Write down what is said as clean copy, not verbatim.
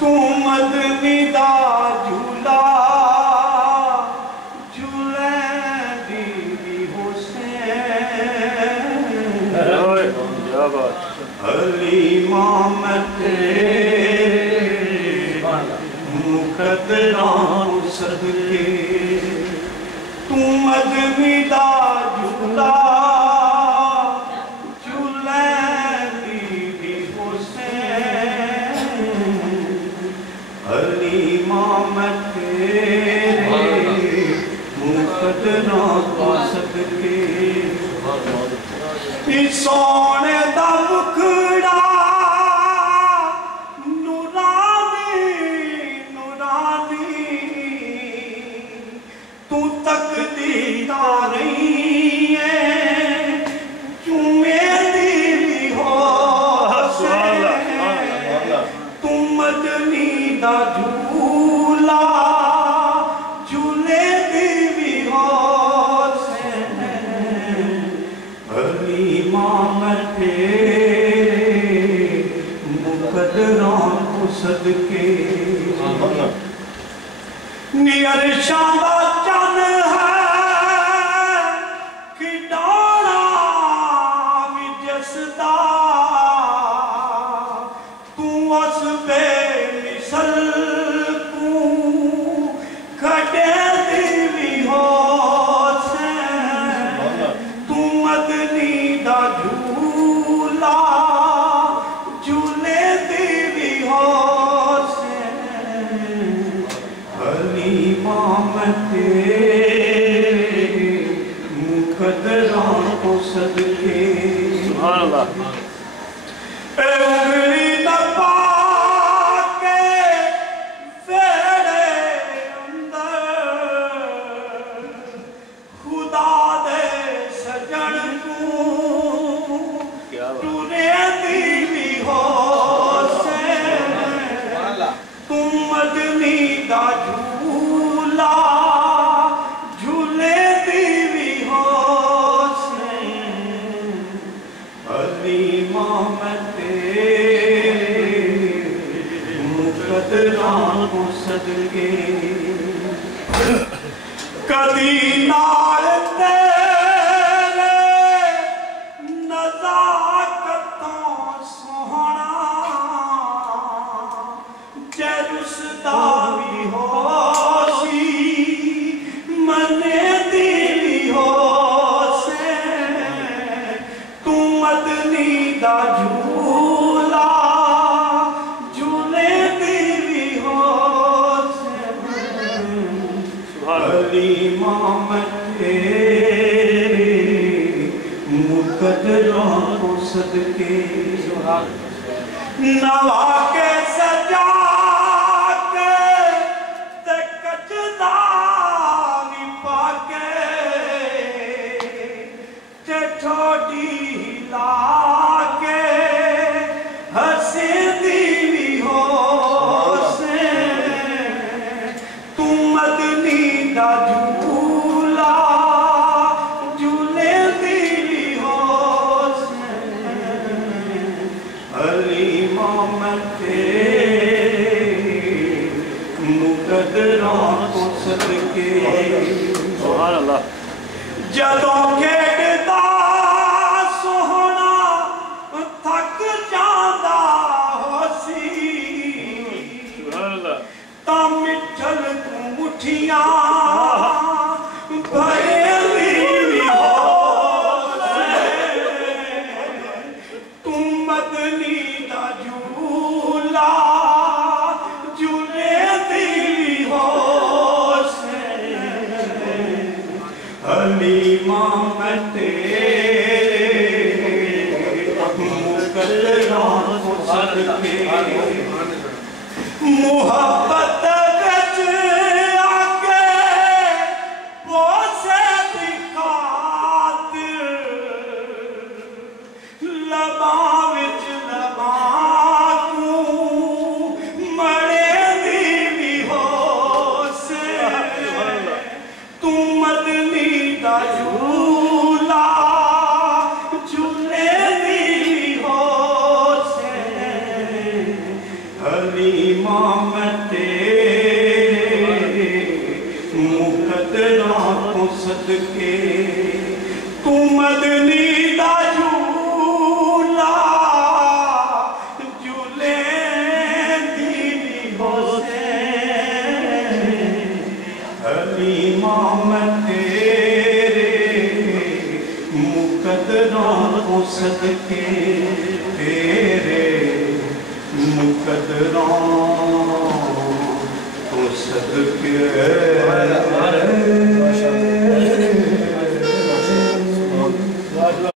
تو مدنی دا جھولا جھولے دی حسین علی امام تیرے مقدران صدقے تو مدنی دا جھولا سونے دا مکھڑا نورانی نورانی تو تک دیتا رہی ہے چومے دی ہو حسین تو مدنی دا جھولا صدقے نیر شاندہ چند ہے کھڑانا بھی جسدہ تو اس بے مثل کو کھڑے دیوی ہو سے تو مدنی دا جھولا مقدران کو صدقے سبحان اللہ اے انگلی دبا کے فیرے اندر خدا دے سجن کو ٹورے دیوی ہو سے تم مدنی دا جھولا صدقے کدی نال تیرے نزاکتوں سوہنا جے رسدہ بھی ہو سی منے دیوی ہو سے تو مدنی دا جھولا امام تیرے مقدران کو صدقے نوا کے سجا کے تے کچدانی پاکے تے ٹھوڑی ہلا کے ہنسی دیوی ہو سے تم مدنی دا جھولا جھولے دیوی ہو سے علی امام تیرے مقدران کو صدقے سبحان اللہ جدوں کھیڑدا سوہنا تھک جاندا ہو سی سبحان اللہ تا مٹھل کو مٹھیاں بھرے دیوی ہو سے تم مدنی دا جھولا جھولے دیوی ہو سے علی امام تیرے مقدران کو صدقے محبت مقدران کو صدقے تیرے مقدران کو صدقے